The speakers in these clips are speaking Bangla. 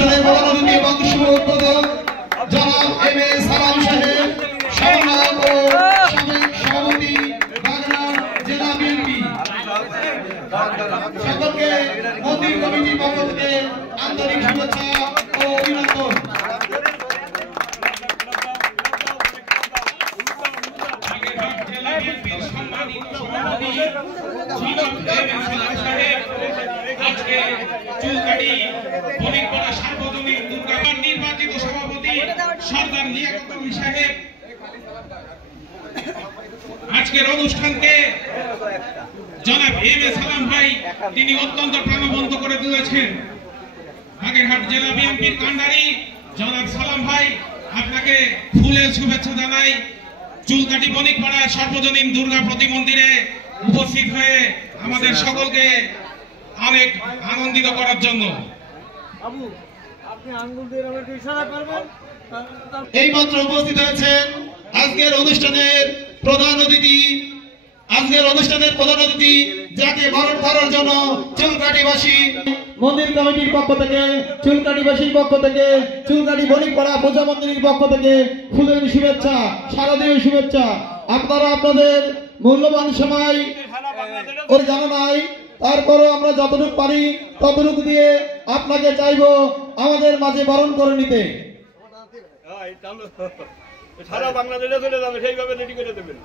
অনুষ্ঠানের প্রধান অতিথি এবং শুভ উদ্বোধক জনাব এম এ সালাম সাহেব, সমন্বয়ক ও সাবেক সভাপতি বাগেরহাট জেলা বিএনপি। সকলকে মন্দির কমিটির পক্ষ থেকে আন্তরিক শুভেচ্ছা ও অভিনন্দন। নির্বাচিত সভাপতি সরদার লিয়াকত আলী সাহেব আজকের অনুষ্ঠানকে জনাব এম এ সালাম ভাই তিনি অত্যন্ত প্রাণবন্ত করে তুলেছেন। বাগেরহাট জেলা বিএনপির কান্ডারি জনাব সালাম ভাই আপনাকে ফুলের শুভেচ্ছা জানাই। চুলকাটি বণিকপাড়া সর্বজনীন দুর্গা প্রতিমন্দিরে উপস্থিত হয়ে আমাদের সকলকে অনেক আনন্দিত করার জন্য এই মাত্র উপস্থিত হয়েছেন আজকের অনুষ্ঠানের প্রধান অতিথি। যাকে বরণ করার জন্য চুলকাটিবাসী মন্দির কমিটির পক্ষ থেকে, চুলকাটিবাসীর পক্ষ থেকে, চুলকাটি বণিকপাড়া পূজা মন্দিরের পক্ষ থেকে ফুলের শুভেচ্ছা, শারদীয় শুভেচ্ছা। আপনারা আপনাদের মূল্যবান সময় ওর জানা নাই, তারপরও আমরা যতটুকু পারি ততটুকু দিয়ে আপনাকে চাইবো আমাদের মাঝে বরণ করে নিতে। সারা বাংলাদেশে চলে যাবে, সেইভাবে রেডি করে দেবেন।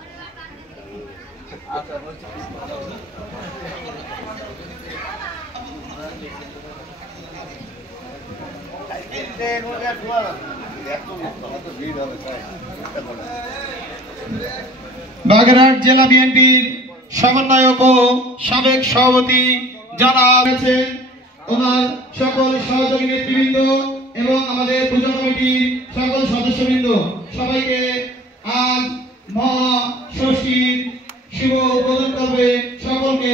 বাগেরহাট জেলা বিএনপির সমন্বয়ক ও সাবেক সভাপতি যারা আছেন, ওনার সকল সহযোগী নেতৃবৃন্দ এবং আমাদের পূজা কমিটির সকল সদস্যবৃন্দ সবাইকে আজ মহাষষ্ঠীর শুভ উদ্বোধন করবে। সকলকে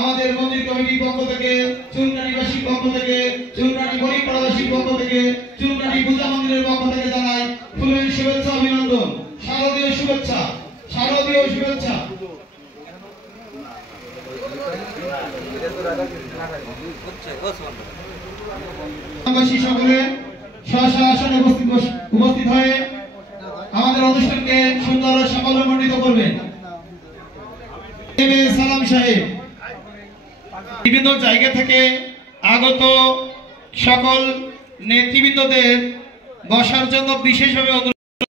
আমাদের মন্দির কমিটির পক্ষ থেকে, চুলকাটিবাসীর পক্ষ থেকে, চুলকাটি বণিকপাড়াবাসীর পক্ষ থেকে, চুলকাটি পূজা মন্দিরের পক্ষ থেকে জানাই ফুলের শুভেচ্ছা, অভিনন্দন, শারদীয় শুভেচ্ছা, শারদীয় শুভেচ্ছা। সকলে স্ব আসনে উপস্থিত হয়ে আমাদের অনুষ্ঠানকে সুন্দর ও সাফল্যমণ্ডিত করবেন। এম এ সালাম সাহেব বিভিন্ন জায়গা থেকে আগত সকল নেতৃবৃন্দদের বসার জন্য বিশেষভাবে